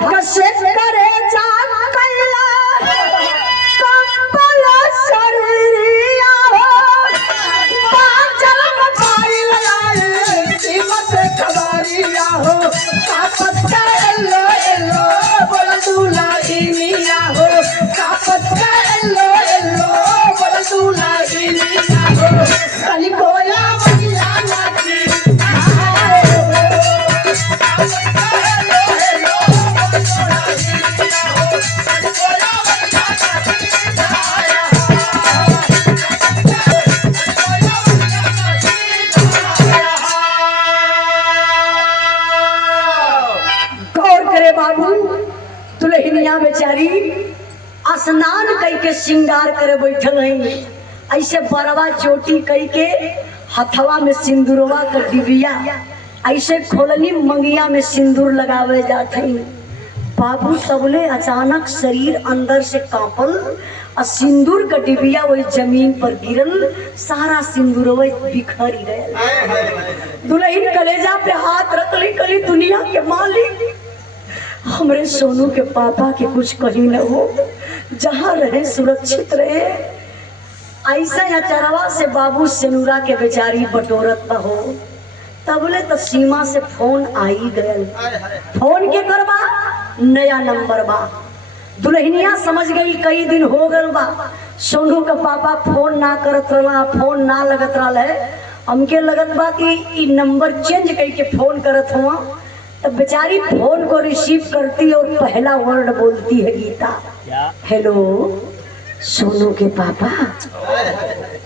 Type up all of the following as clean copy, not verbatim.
धक से करे जा कैला कंपल शरीरिया हो बाजल मोबाइल आए सीमत खबरिया हो कापत एलो एलो बोल दूला इनिया हो कापत एलो एलो बोल दूला इनिया हो कली कोया मगिया नाची बाबू दुल्हनिया बेचारी स्नान कई के श्रृंगार करे बैठल है ऐसे बरवा चोटी कई के हथवा में सिंदूरवा कर डिबिया ऐसे खोलनी मंगिया में सिंदूर लगावे जाते हैं बाबू सबले अचानक शरीर अंदर से कांपल और सिंदूर का डिबिया वही जमीन पर गिरल सारा सिंदूर वही बिखर गया दुल्हन कलेजा पे हाथ रख ली कली दुनिया के मालिक हमरे सोनू के पापा के कुछ कहीं न हो जहाँ रहे सुरक्षित रहे ऐसा अचरवा से बाबू सेनुरा के बेचारी बटोरत न हो तबले तो सीमा से फोन आई गयल फोन के करबा नया नंबर बा दुल्हनिया समझ गई कई दिन हो गल बा सोनू का पापा फोन ना करत रहा फोन ना लगत रहा है हमके लगत बा कि नंबर चेंज करके फोन करत हुआ तो बेचारी फोन को रिसीव करती और पहला वर्ड बोलती है गीता हेलो सोनू के पापा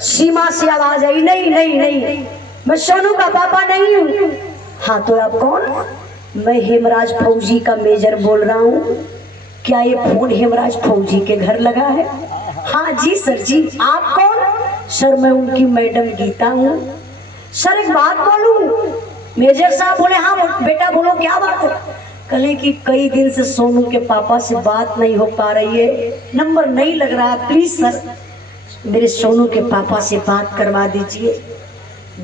सीमा से आवाज आई नहीं नहीं नहीं मैं सोनू का पापा नहीं हूँ हाँ तो आप कौन मैं हेमराज फौजी का मेजर बोल रहा हूँ क्या ये फोन हेमराज फौजी के घर लगा है हाँ जी सर जी आप कौन सर मैं उनकी मैडम गीता हूँ सर एक बात बोलूं मेजर साहब बोले हाँ बेटा बोलो क्या बात है कहे कि कई दिन से सोनू के पापा से बात नहीं हो पा रही है नंबर नहीं लग रहा प्लीज सर मेरे सोनू के पापा से बात करवा दीजिए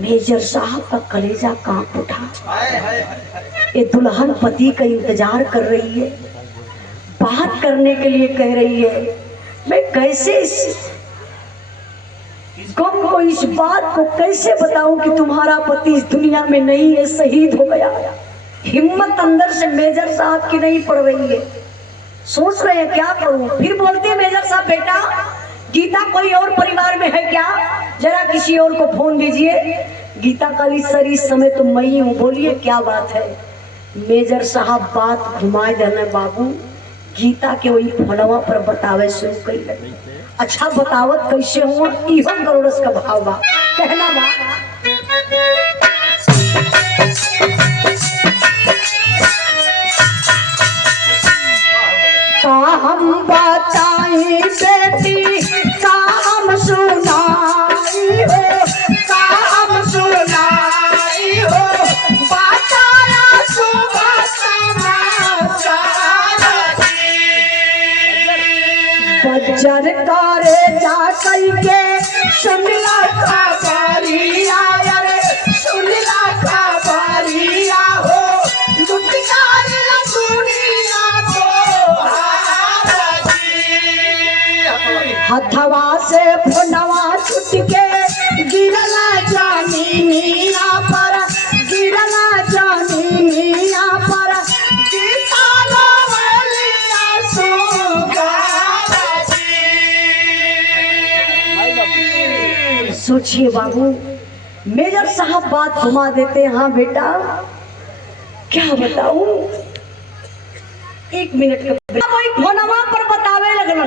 मेजर साहब का कलेजा कांप उठा ये दुल्हन पति का इंतजार कर रही है बात करने के लिए कह रही है मैं कैसे गम को इस बात को कैसे बताऊं कि तुम्हारा पति इस दुनिया में नहीं है शहीद हो गया हिम्मत अंदर से मेजर साहब की नहीं पड़ रही है सोच रहे हैं क्या करूं फिर बोलते हैं मेजर साहब बेटा गीता कोई और परिवार में है क्या जरा किसी और को फोन दीजिए गीता काली सर इस समय तो मैं ही हूँ बोलिए क्या बात है मेजर साहब बात घुमाए देने बाबू गीता के वही फोनवा पर बतावे शुरू कर अच्छा बतावत कैसे हुआ इहो गौरस का भाव बा कहना बा का हम बताई बेटी का हम सुनाई हो का हम सुनाई हो बताया सुबह बजर करे जा के सुनला खबरिया रे सुनला खबरिया हो लुटियार दुनिया तो हथवा से फोनवा छुट के गिरला जमीनिया पर गिरला जमीनिया पर सोचिए बाबू मेजर साहब बात घुमा देते हाँ बेटा क्या बताऊं एक मिनट का फोनवा पर बतावे लगल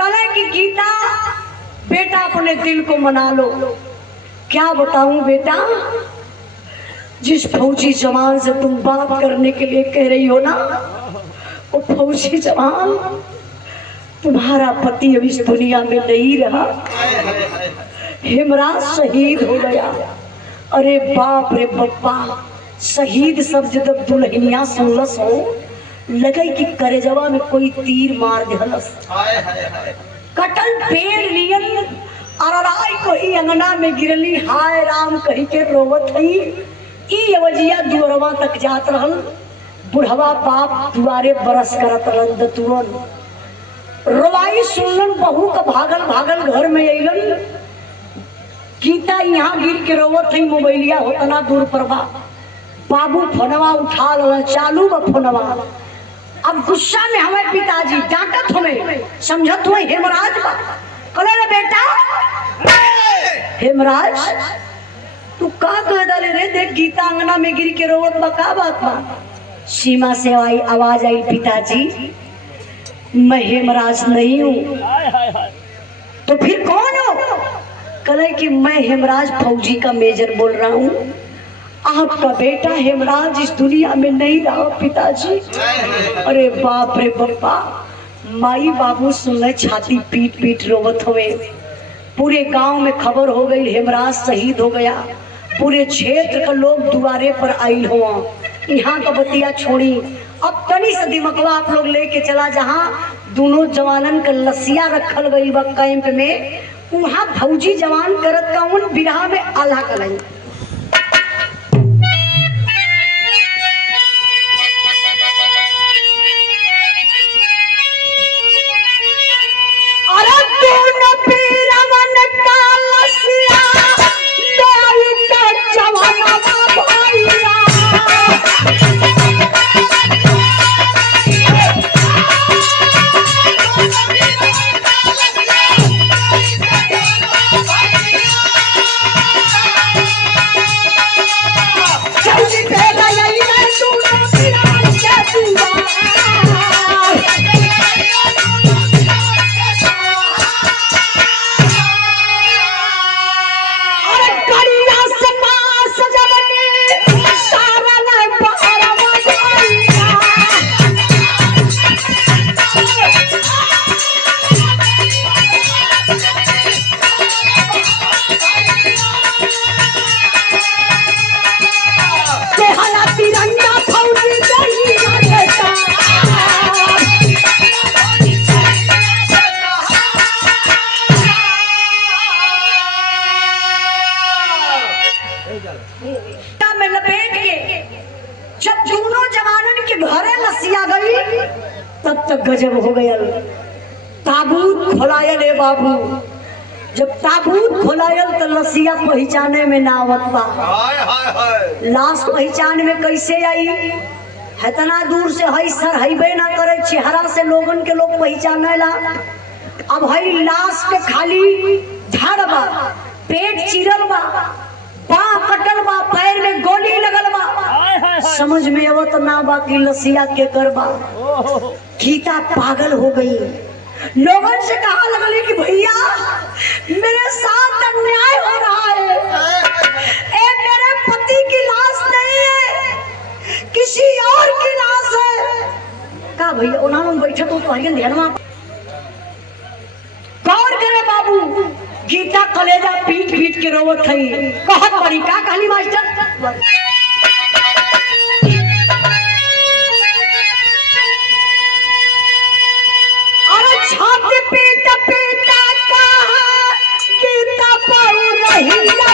कहे कि गीता बेटा अपने दिल को मना लो क्या बताऊं बेटा जिस फौजी जवान से तुम बात करने के लिए कह रही हो ना वो फौजी जवान तुम्हारा पति अब इस दुनिया में नहीं रहा हेमराज शहीद हो गया अरे बाप रे बप्पा शहीद शब्द जब दुल्हनिया सुनलस हो लगे कि करेजवा में कोई तीर मार दिलस कटल पेड़ लियन अरराई को ही अंगना में गिरली हाय राम कही के रोवत हई ई अवजिया दुअरवा तक जात रहल बुढ़वा बाप दुआरे बरस करत रंद तुरन रवाई सुनलन बहू का भागल भागल घर में अइलन। गीता यहाँ गिर के रोवत थी, मोबाइलिया होतना दूर पर बा। बाबू फोनवा उठा लो, चालू बा फोनवा। अब गुस्सा में हमें पिताजी डांटत हमें, समझत हुए हेमराज बा। कहले रे बेटा, हेमराज तू का कह डाले रे? देख गीता अंगना में गिर के रोवत बा, का बात बा? सीमा से आई आवाज आई, पिताजी मैं हेमराज नहीं हूँ। तो फिर कौन हो? कहले कि मैं हेमराज फौजी का मेजर बोल रहा हूँ। आपका बेटा हेमराज इस दुनिया में नहीं रहा पिताजी। अरे बाप रे बापा, माई बाबू सुनले छाती पीट पीट रोवत हुए। पूरे गांव में खबर हो गई हेमराज शहीद हो गया। पूरे क्षेत्र का लोग दुआरे पर आइल हुआ। यहाँ का बतिया छोड़ी, अब तनी से दिमकवा आप लोग लेके चला जहाँ दोनों जवानन का लसिया रखल गई बा कैंप में। वहाँ फौजी जवान करत का उन बिरहा में आला कलाई। में लपेट के जब दोनों जवानन के घरे लसिया गई तब तक गजब हो गया। ताबूत खोलायल है बाबू। जब ताबूत खोलायल तो लसिया पहचाने में ना आवत बा। लाश पहचान में कैसे आई? इतना दूर से हई सर हईबे ना करे, चेहरा से लोगन के लोग पहचाने ला। अब हई लाश के खाली धड़ बा, पेट चिरल बा, पाँव कटल बा, पैर में गोली लगल बा। समझ में आवत ना बा कि लसिया के करबा। गीता पागल हो गई। लोगन से कहा लगले कि भैया मेरे साथ अन्याय हो रहा है। ए मेरे पति की लाश नहीं है, किसी और की लाश है। का भैया उन्होंने बैठे तो हरियन ध्यान में गौर करे बाबू। गीता कलेजा पीट पीट के रोवत थई। कहत बड़ी का कहानी मास्टर? अरे छाती पीट पीट कहा गीता पाऊ रही भैया।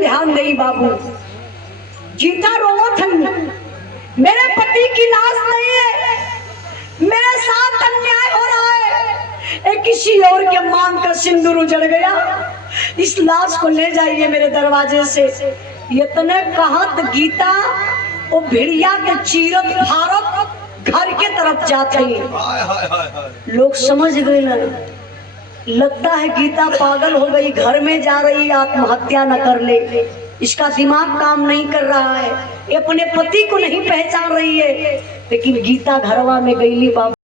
ध्यान नहीं बाबू। गीता रोवत हन, मेरे पति की लाश नहीं है, मेरे साथ अन्याय हो रहा है। एक किसी और के मांग का सिंदूर उजड़ गया। इस लाश को ले जाइए मेरे दरवाजे से। इतने कहत गीता वो भिड़िया के चीरत फारत घर के तरफ जाते हैं। लोग समझ गए ना, लगता है गीता पागल हो गई, घर में जा रही, आत्महत्या न कर ले, इसका दिमाग काम नहीं कर रहा है, ये अपने पति को नहीं पहचान रही है। लेकिन गीता घरवा में गईली बाबू।